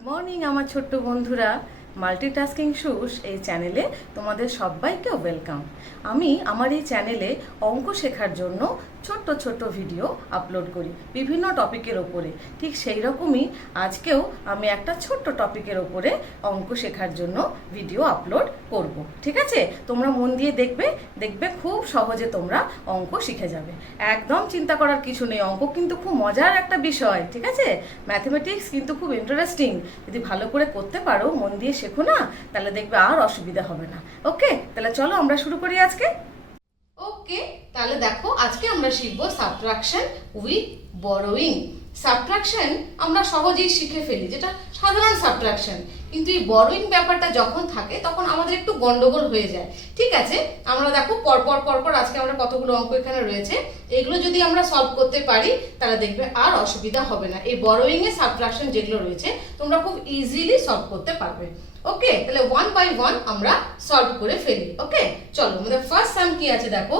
Good morning আমার ছোট্ট বন্ধুরা, মাল্টিটাস্কিং সুস এই চ্যানেলে তোমাদের সবাইকে ওয়েলকাম। আমি আমার এই চ্যানেলে অঙ্ক শেখার জন্য ছোট্ট ছোট্ট ভিডিও আপলোড করি বিভিন্ন টপিকের ওপরে। ঠিক সেই রকমই আজকেও আমি একটা ছোট্ট টপিকের ওপরে অঙ্ক শেখার জন্য ভিডিও আপলোড করব। ঠিক আছে, তোমরা মন দিয়ে দেখবে খুব সহজে তোমরা অঙ্ক শিখে যাবে। একদম চিন্তা করার কিছু নেই, অঙ্ক কিন্তু খুব মজার একটা বিষয়। ঠিক আছে, ম্যাথমেটিক্স কিন্তু খুব ইন্টারেস্টিং। যদি ভালো করে করতে পারো, মন দিয়ে শেখো না, তাহলে দেখবে আর অসুবিধা হবে না। ওকে, তাহলে চলো আমরা শুরু করি আজকে। ওকে, তাহলে দেখো আজকে আমরা শিখবো সাবট্রাকশন উইথ বরোয়িং। সাবট্রাকশন আমরা সহজেই শিখে ফেলি, যেটা সাধারণ সাবট্রাকশন, কিন্তু এই বরোয়িং ব্যাপারটা যখন থাকে তখন আমাদের একটু গন্ডগোল হয়ে যায়। ঠিক আছে, আমরা দেখো পরপর আজকে আমরা কতগুলো অঙ্ক এখানে রয়েছে, এগুলো যদি আমরা সলভ করতে পারি তাহলে দেখবে আর অসুবিধা হবে না। এই বরোয়িং এর সাবট্রাকশন যেগুলো রয়েছে তোমরা খুব ইজিলি সলভ করতে পারবে। ওকে, তাহলে 1 বাই 1 আমরা সলভ করে ফেলি। ওকে, চলো আমাদের ফার্স্ট সাম কি আছে দেখো,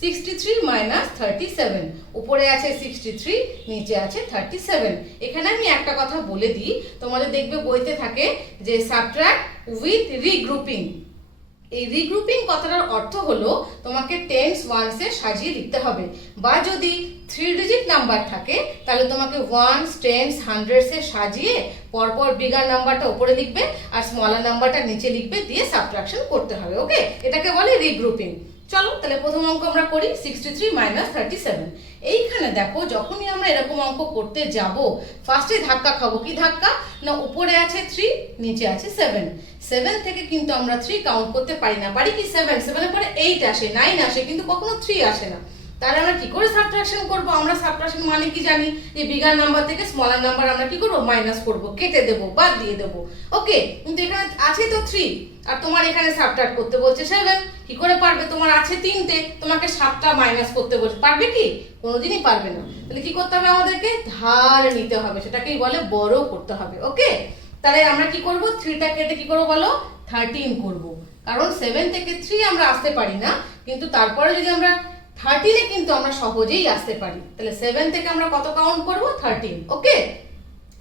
63 মাইনাস 37। উপরে আছে 63, নিচে আছে 37। এখানে আমি একটা কথা বলে দিই, তোমাদের দেখবে বইতে থাকে যে সাবট্রাক্ট উইথ রিগ্রুপিং। এই রিগ্রুপিং কথাটার অর্থ হলো তোমাকে টেন্স ওয়ান্সে সাজিয়ে লিখতে হবে, বা যদি 3 ডিজিট নাম্বার থাকে তাহলে তোমাকে ওয়ান্স, টেন্স, হান্ড্রেডসে সাজিয়ে পরপর বিগার নাম্বারটা উপরে লিখবে আর স্মলার নাম্বারটা নিচে লিখবে, দিয়ে সাবট্রাকশন করতে হবে। ওকে, এটাকে বলে রিগ্রুপিং। চলো তাহলে প্রথম অঙ্ক আমরা করি, 63 মাইনাস 37। এইখানে দেখো যখনই আমরা এরকম অঙ্ক করতে যাব ফার্স্টে ধাক্কা খাবো। কি ধাক্কা না, উপরে আছে 3, নিচে আছে 7। 7 থেকে কিন্তু আমরা 3 কাউন্ট করতে পারি না। পারি কি 7? 7 এর পরে 8 আসে, 9 আসে, কিন্তু কখনো 3 আসে না। তাহলে আমরা কি করে সাবট্রাকশন করব? আমরা সাবট্রাকশন মানে কি জানি, যে বিগার নাম্বার থেকে স্মলার নাম্বার আমরা কি করব, মাইনাস করব, কেটে দেব, বাদ দিয়ে দেব। ওকে, কিন্তু এখানে আছে তো 3 আর তোমার এখানে সাবট্রাক্ট করতে বলছে 7। কি করে পারবে? তোমার আছে 3টে, তোমাকে 7টা মাইনাস করতে বলছে, পারবে কি? কোনোদিনই পারবে না। তাহলে কি করতে হবে? আমাদেরকে ধার নিতে হবে, সেটাকেই বলে বড় করতে হবে। ওকে, তাহলে আমরা কি করব, 3টা কেটে কি করব বলো, 13 করব। কারণ 7 থেকে 3 আমরা আসতে পারি না, কিন্তু তারপরে যদি আমরা 13-এ কিন্তু আমরা সহজেই আসতে পারি। তাহলে 7 থেকে আমরা কত কাউন্ট করব, 13। ওকে,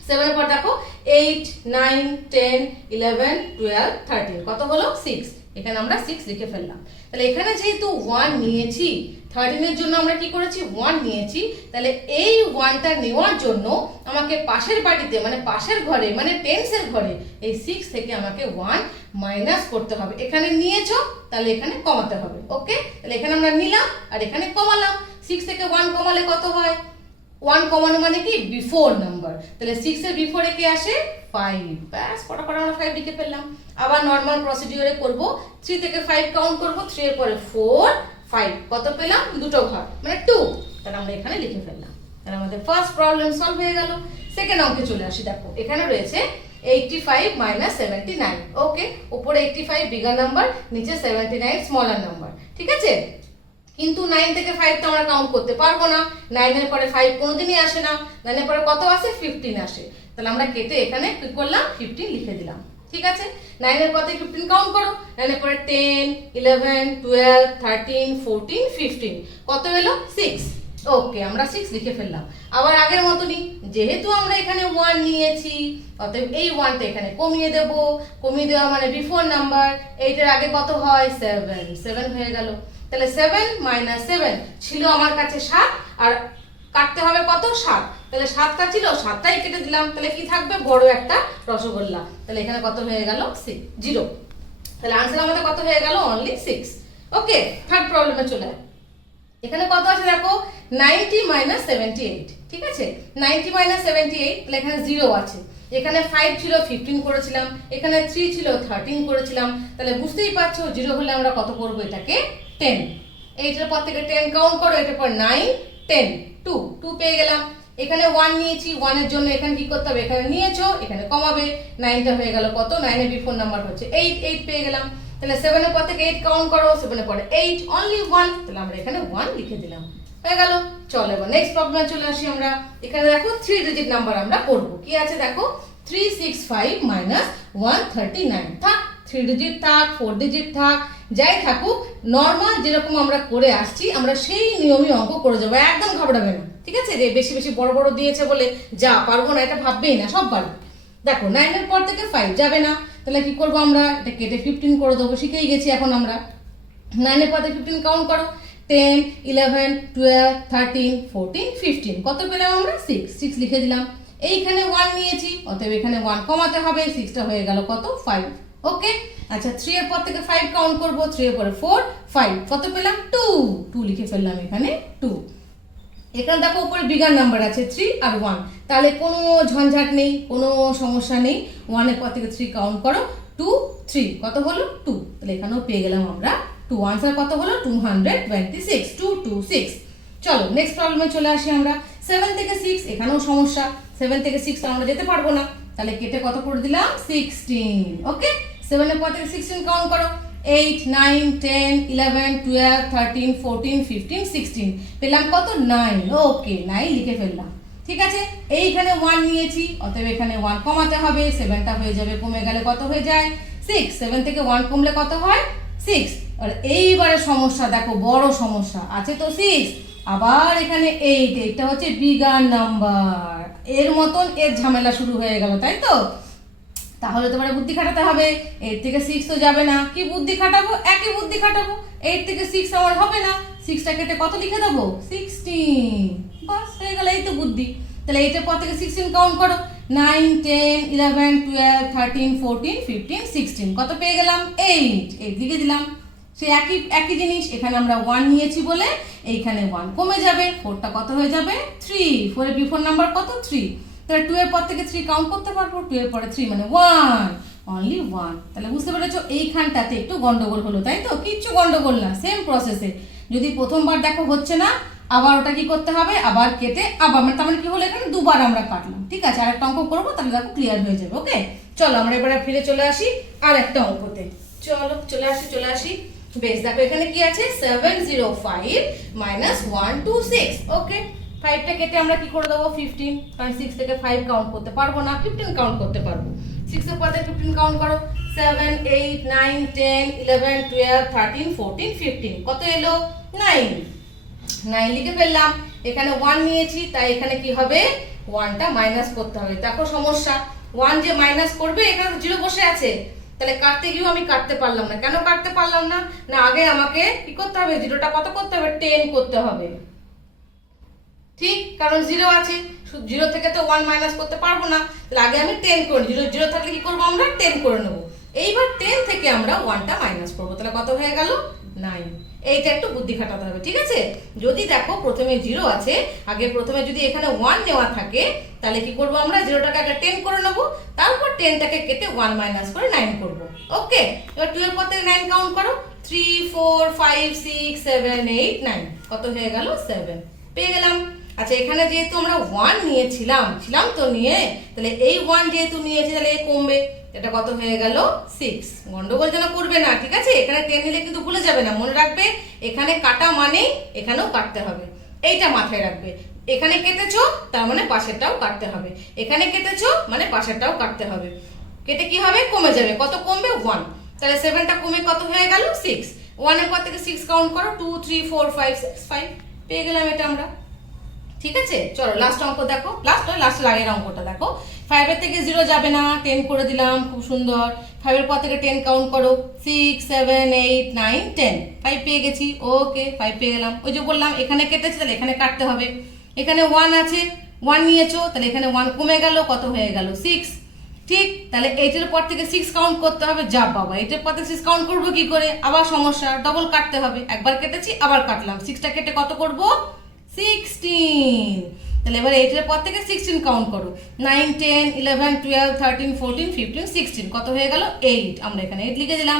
7 এর পর দেখো 8, 9, 10, 11, 12, 13, কত হলো 6। এখানে আমরা 6 লিখে ফেললাম। তাহলে এখানে যেহেতু 1 নিয়েছি, 13 এর জন্য আমরা কি করেছি, 1 নিয়েছি। তাহলে এই 1টা নেওয়ার জন্য আমাকে পাশের বাড়িতে মানে পাশের ঘরে মানে টেন্সের ঘরে এই 6 থেকে আমাকে 1 মাইনাস করতে হবে। এখানে নিয়েছো তাহলে এখানে কমাতে হবে। ওকে, তাহলে এখানে আমরা নিলাম আর এখানে কমালাম। 6 থেকে 1 কমালে কত হয়? 1 কমানো মানে কি, বিফোর নাম্বার। তাহলে 6 এর বিফোরে কি আসে, 5। ব্যাস, ফটাফট আমরা 5 লিখে ফেললাম। আবার নরমাল প্রসিডিউরে করব, 3 থেকে 5 কাউন্ট করব, 3 এর পরে 4, 5, কত পেলাম, দুটো ঘর মানে 2। তাহলে আমরা এখানে লিখে ফেললাম। তাহলে আমাদের ফার্স্ট প্রবলেম সলভ হয়ে গেল। সেকেন্ড অঙ্কে চলে আসি। দেখো এখানে রয়েছে 85 মাইনাস 79। ওকে, উপরে 85 বিগার নাম্বার, নিচে 79 স্মলার নাম্বার। ঠিক আছে, কিন্তু 9 থেকে 5 তো আমরা কাউন্ট করতে পারবো না। 9 এর পরে 5 কোনোদিনই আসে না। 9 এর পরে কত আসে, 15 আসে। তাহলে আমরা কেটে এখানে কি করলাম, 15 লিখে দিলাম। ঠিক আছে, 9 এর পর থেকে 15 কাউন্ট করো। 9 এর পরে 10, 11, 12, 13, 14, 15, কত হলো, 6। ওকে, আমরা 6 লিখে ফেললাম। আবার আগের মতনই, যেহেতু আমরা এখানে 1 নিয়েছি, অতএব এই 1টা এখানে কমিয়ে দেব। কমিয়ে দেওয়া মানে বিফোর নাম্বার। 8 এর আগে কত হয়, 7 হয়ে গেল। তাহলে 7 মাইনাস 7 ছিল আমার কাছে 7, আর কাটতে হবে কত, 7। তাহলে 7টা ছিল, 7টাই কেটে দিলাম। তাহলে কি থাকবে, বড় একটা রসগোল্লা। তাহলে এখানে কত হয়ে গেল, 0। তাহলে আনসার আমাদের কত হয়ে গেল, অনলি 6। ওকে, থার্ড প্রবলেমে চলে যায়। এখানে কত আছে দেখো, 90 মাইনাস 78। ঠিক আছে, 90 মাইনাস 78, তাহলে এখানে 0 আছে। এখানে 5 ছিল, 15 করেছিলাম। এখানে 3 ছিল, 13 করেছিলাম। তাহলে বুঝতেই পারছো 0 হলে আমরা কত করবো, এটাকে 10। এইটার পর থেকে 10 কাউন্ট করো, এটার পর 9, 10, 2 পেয়ে গেলাম। এখানে 1 নিয়েছি, 1 এর জন্য এখানে কি করতে হবে, এখানে নিয়েছো, এখানে কমাবে। 9টা হয়ে গেল কত, 9 এর বিফোর নাম্বার হচ্ছে 8 পেয়ে গেলাম। তাহলে 7 এর পর থেকে 8 কাউন্ট করো, 7 এর পরে 8, অনলি 1। তাহলে আমরা এখানে 1 লিখে দিলাম, হয়ে গেল। চলো এবার নেক্সট প্রবলেমে চলে আসি আমরা। এখানে দেখো 3 ডিজিট নাম্বার আমরা করব। কি আছে দেখো, 365 মাইনাস 139। থাক, 3 ডিজিট থাক, 4 ডিজিট থাক, যাই থাকুক, নর্মাল যেরকম আমরা করে আসছি আমরা সেই নিয়মই অঙ্ক করে যাবো, একদম ঘাবড়াবে না। ঠিক আছে, যে বেশি বেশি বড় বড় দিয়েছে বলে যা পারবো না এটা ভাববেই না, সব পারবে। দেখো 9 এর পর থেকে 5 যাবে না, তাহলে কি করবো আমরা, এটা কেটে 15 করে দেবো, শিখেই গেছি এখন আমরা। 9 এর পর থেকে 15 কাউন্ট করো, 10, 11, 12, 13, 14, 15, কত পেলাম আমরা 6, 6 লিখে দিলাম। এইখানে 1 নিয়েছি, অতএব এখানে 1 কমাতে হবে, 6টা হয়ে গেল কত 5। ওকে, আচ্ছা 3 এর পর থেকে 5 কাউন্ট করবো, 3 এর পরে 4, 5, কত পেলাম 2, 2 লিখে ফেললাম এখানে 2। এখানে দেখো উপরে বিগার নাম্বার আছে 3 আর 1, তাহলে কোনো ঝঞ্ঝাট নেই, কোনো সমস্যা নেই। 1 এর পর থেকে 3 কাউন্ট করো, 2, 3, কত হলো 2, তাহলে এখানেও পেয়ে গেলাম আমরা 2। আনসার কত হলো 226, 226। চলো নেক্সট প্রবলেমে চলে আসি আমরা। 7 থেকে 6, এখানেও সমস্যা, 7 থেকে 6 আমরা যেতে পারবো না, তাহলে কেটে কত করে দিলাম 16। ওকে, 7 এর পর থেকে 16 কাউন্ট করো, 8, 9, 10, 11, 12, 13, 14, 15, 16, পেলাম কত 9। ওকে, 9 লিখে ফেললাম। ঠিক আছে, এইখানে 1 নিয়েছি, অতএব এখানে 1 কমাতে হবে, 7টা হয়ে যাবে, কমে গেলে কত হয়ে যায় 6, 7 থেকে 1 কমলে কত হয় 6। আর এইবারে সমস্যা দেখো, বড় সমস্যা আছে তো 6, আবার এখানে 8, এটা হচ্ছে বিগার নাম্বার, এর মতন এর ঝামেলা শুরু হয়ে গেল, তাই তো। তাহলে তোমার বুদ্ধি খাটাতে হবে, 8 থেকে 6 তো যাবে না, কি বুদ্ধি খাটাবো, একই বুদ্ধি খাটাবো। 8 থেকে 6 আমার হবে না, 6টা কেটে কত লিখে দেবো 16, বাস হয়ে গেল, এই তো বুদ্ধি। তাহলে 8 এর পর থেকে 16 কাউন্ট করো, 9, 10, 11, 12, 13, 14, 15, 16, কত পেয়ে গেলাম 8, 8 লিখে দিলাম। সেই একই জিনিস, এখানে আমরা 1 নিয়েছি বলে এইখানে 1 কমে যাবে, 4টা কত হয়ে যাবে 3, 4 এর বিফোর নাম্বার কত 3, তাহলে 2 এর পর থেকে 3 কাউন্ট করতে পারবো, 2 এর পরে 3 মানে 1, অনলি 1। তাহলে বুঝতে পেরেছো এইখানটাতে একটু গন্ডগোল হলো, তাই তো, কিচ্ছু গন্ডগোল না, সেম প্রসেসে। যদি প্রথমবার দেখো হচ্ছে না, আবার ওটা কি করতে হবে, আবার কেটে আবার, মানে তার মানে কি হলো এখানে দুবার আমরা কাটলাম। ঠিক আছে, আরেকটা অঙ্ক করবো, তাহলে দেখো ক্লিয়ার হয়ে যাবে। ওকে, চলো আমরা এবারে ফিরে চলে আসি আর একটা অঙ্কতে। চলো চলে আসি। বেশ, দেখো এখানে কি আছে 705 মাইনাস 126। ওকে, 5টা কেটে আমরা কি করে দেবো 15, কারণ 6 থেকে 5 কাউন্ট করতে পারবো না, 15 কাউন্ট করতে পারবো। 6 এর পর থেকে 15 কাউন্ট করো, 7, 8, 9, 10, 11, 12, 13, 14, 15, কত এলো 9, 9 লিখে ফেললাম। এখানে 1 নিয়েছি, তাই এখানে কি হবে 1টা মাইনাস করতে হবে। দেখো সমস্যা, 1 যে মাইনাস করবে, এখানে 0 বসে আছে, তাহলে কাটতে গিয়েও আমি কাটতে পারলাম না। কেন কাটতে পারলাম না, না আগে আমাকে কি করতে হবে, 0টা কত করতে হবে 10 করতে হবে। ঠিক, কারণ 0 আছে, 0 থেকে তো 1 মাইনাস করতে পারবো না, তাহলে আগে আমি 10 করে নিই। 0 থাকলে কি করবো আমরা 10 করে নেবো। এইবার 10 থেকে আমরা 1টা মাইনাস করবো, তাহলে কত হয়ে গেল 9। এইটা একটু বুদ্ধি খাটাতে হবে। ঠিক আছে, যদি দেখো প্রথমে 0 আছে, আগে প্রথমে যদি এখানে 1 নেওয়া থাকে, তাহলে কি করবো আমরা 0টাকে আগে 10 করে নেবো, তারপর 10টাকে কেটে 1 মাইনাস করে 9 করবো। ওকে, এবার 2 এর পর থেকে 9 কাউন্ট করো, 3, 4, 5, 6, 7, 8, 9, কত হয়ে গেল 7, পেয়ে গেলাম। আচ্ছা, এখানে যেহেতু আমরা 1 নিয়েছিলাম তো নিয়ে, তাহলে এই 1 যেহেতু নিয়েছি, তাহলে এই কমবে, এটা কত হয়ে গেল 6। গন্ডগোল যেন করবে না, ঠিক আছে, এখানে 10 নিলে কিন্তু ভুলে যাবে না, মনে রাখবে এখানে কাটা মানে এখানেও কাটতে হবে, এইটা মাথায় রাখবে। এখানে কেটেছো তার মানে পাশেরটাও কাটতে হবে, এখানে কেটেছো মানে পাশেরটাও কাটতে হবে। কেটে কি হবে কমে যাবে, কত কমবে 1, তাহলে 7টা কমে কত হয়ে গেল 6। 1 এর পর থেকে 6 কাউন্ট করো, 2, 3, 4, 5, 6, 5, পেয়ে গেলাম এটা আমরা। ঠিক আছে, চলো লাস্ট অঙ্ক দেখো, লাস্ট আগের অঙ্কটা দেখো। 5 এর থেকে 0 যাবে না, 10 করে দিলাম, খুব সুন্দর। 5 এর পর থেকে 10 কাউন্ট করো, 6, 7, 8, 9, 10, 5 পেয়ে গেছি। ওকে, 5 পেয়ে গেলাম। ওই যে বললাম এখানে কেটেছি, তাহলে এখানে কাটতে হবে। এখানে 1 আছে, 1 নিয়েছো, তাহলে এখানে 1 কমে গেল, কত হয়ে গেল 6। ঠিক, তাহলে 8 এর পর থেকে 6 কাউন্ট করতে হবে। যা বাবা, 8 এর পর থেকে 6 কাউন্ট করবো কি করে, আবার সমস্যা, ডবল কাটতে হবে। একবার কেটেছি আবার কাটলাম, 6টা কেটে কত করব 16। তাহলে এবার 8 এর পর থেকে 16 কাউন্ট করো, 9, 10, 11, 12, 13, 14, 15, 16, কত হয়ে গেল 8। আমরা এখানে 8 লিখে দিলাম।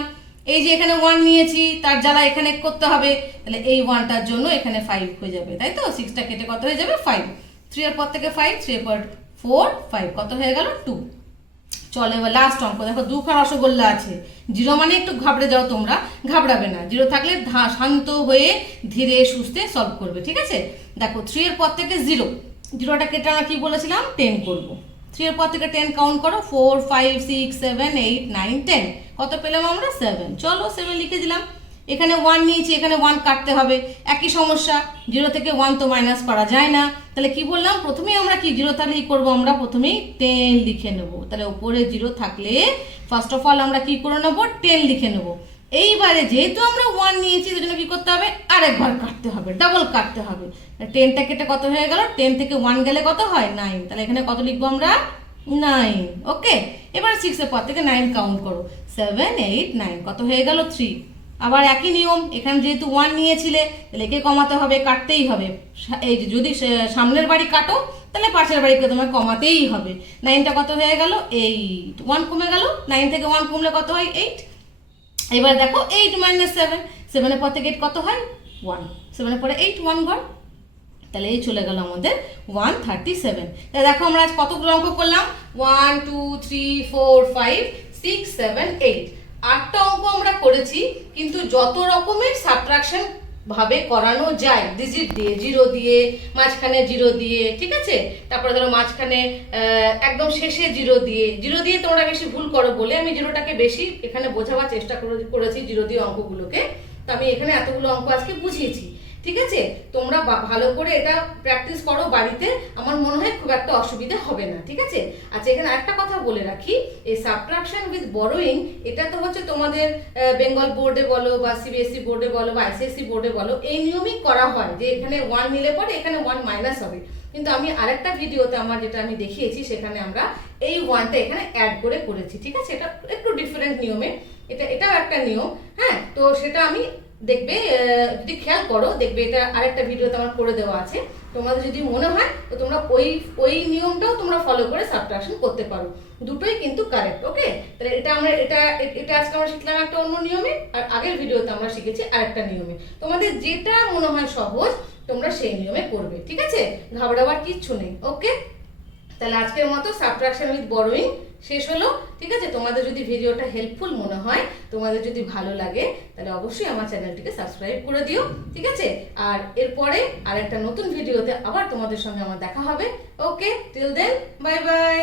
এই যে এখানে 1 নিয়েছি, তার জ্বালা এখানে করতে হবে, তাহলে এই 1টার জন্য এখানে 5 হয়ে যাবে, তাই তো। 6টা কেটে কত হয়ে যাবে 5। 3 এর পর থেকে 5, 3 এর পর 4, 5, কত হয়ে গেল 2। চলো এবার লাস্ট অঙ্ক দেখো, দুখানা রসগোল্লা আছে। 0 মানে একটু ঘাবড়ে যাও তোমরা, ঘাবড়াবে না। 0 থাকলে শান্ত হয়ে ধীরে সুস্থে সলভ করবে। ঠিক আছে, দেখো 3 এর পর থেকে 0টা কেটে আমরা কি বলেছিলাম 10 করব। 3 এর পর থেকে 10 কাউন্ট করো, 4, 5, 6, 7, 8, 9, 10, কত পেলাম আমরা 7। চলো 7 লিখে দিলাম। এখানে 1 নিয়েছি, এখানে 1 কাটতে হবে, একই সমস্যা। 0 থেকে 1 তো মাইনাস করা যায় না, তাহলে কি বললাম প্রথমেই আমরা কি 0 তাহলে কি করবো, আমরা প্রথমেই 10 লিখে নেব। তাহলে উপরে 0 থাকলে ফার্স্ট অফ অল আমরা কি করে নেবো, 10 লিখে নেব। এইবারে যেহেতু আমরা 1 নিয়েছি সেজন্য কি করতে হবে, আরেকবার কাটতে হবে, ডাবল কাটতে হবে। 10টা কেটে কত হয়ে গেল, 10 থেকে 1 গেলে কত হয় 9, তাহলে এখানে কত লিখবো আমরা 9। ওকে, এবার 6 এর পর থেকে 9 কাউন্ট করো, 7 8 9 কত হয়ে গেল 3। আবার একই নিয়ম, এখানে যেহেতু 1 নিয়েছিলে তাহলে একে কমাতে হবে, কাটতেই হবে। এই যে যদি সামনের বাড়ি কাটো তাহলে পাশের বাড়িকে তোমার কমাতেই হবে। 9টা কত হয়ে গেল 8, 1 কমে গেল, 9 থেকে 1 কমলে কত হয় 8। এবার দেখো 8 মাইনাস 7, 7 এর পর থেকে 8 কত হয় 1, 7 এর পরে 8 1 ঘর, তাহলে এই চলে গেল আমাদের 137। তাহলে দেখো আমরা আজ কতগুলো অঙ্ক করলাম, 1 2 3 4 5 6 7 8, 8টা অঙ্ক আমরা করেছি। কিন্তু যত রকমের সাবট্রাকশন ভাবে করানো যায়, ডিজিট দিয়ে, 0 দিয়ে, মাঝখানে 0 দিয়ে, ঠিক আছে, তারপরে ধরো মাঝখানে একদম শেষে 0 দিয়ে, 0 দিয়ে তোমরা বেশি ভুল করো বলে আমি 0টাকে বেশি এখানে বোঝাবার চেষ্টা করেছি 0 দিয়ে অঙ্কগুলোকে। তো আমি এখানে এতগুলো অঙ্ক আজকে বুঝিয়েছি, ঠিক আছে। তোমরা ভালো করে এটা প্র্যাকটিস করো বাড়িতে, আমার মনে হয় খুব একটা অসুবিধা হবে না, ঠিক আছে। আচ্ছা, এখানে একটা কথা বলে রাখি, এই সাবট্রাকশন উইথ বরোইং এটা তো হচ্ছে তোমাদের বেঙ্গল বোর্ডে বলো বা সিবিএসসি বোর্ডে বলো বা আইসিএসসি বোর্ডে বলো, এই নিয়মই করা হয় যে এখানে 1 নিলে পরে এখানে 1 মাইনাস হবে। কিন্তু আমি আরেকটা ভিডিওতে আমার যেটা আমি দেখিয়েছি সেখানে আমরা এই 1টা এখানে অ্যাড করে করেছি, ঠিক আছে। এটা একটু ডিফারেন্ট নিয়মে, এটাও একটা নিয়ম, হ্যাঁ। তো সেটা আমি দেখবে, যদি খেয়াল করো দেখবে এটা আরেকটা ভিডিওতে আমার করে দেওয়া আছে। তোমাদের যদি মনে হয় তো তোমরা ওই নিয়মটাও তোমরা ফলো করে সাবট্রাকশন করতে পারো, দুটোই কিন্তু কারেক্ট। ওকে, তাহলে এটা আজকে আমরা শিখলাম একটা অন্য নিয়মে, আর আগের ভিডিওতে আমরা শিখেছি আরেকটা নিয়মে। তোমাদের যেটা মনে হয় সহজ তোমরা সেই নিয়মে করবে, ঠিক আছে, ঘাবড়াবার কিচ্ছু নেই। ওকে, তাহলে আজকের মতো সাবট্রাকশন উইথ বরোইং শেষ হলো, ঠিক আছে। তোমাদের যদি ভিডিওটা হেল্পফুল মনে হয়, তোমাদের যদি ভালো লাগে, তাহলে অবশ্যই আমার চ্যানেলটিকে সাবস্ক্রাইব করে দিও, ঠিক আছে। আর এরপরে আরেকটা নতুন ভিডিওতে আবার তোমাদের সঙ্গে আমার দেখা হবে। ওকে, টিল দেন, বাই বাই।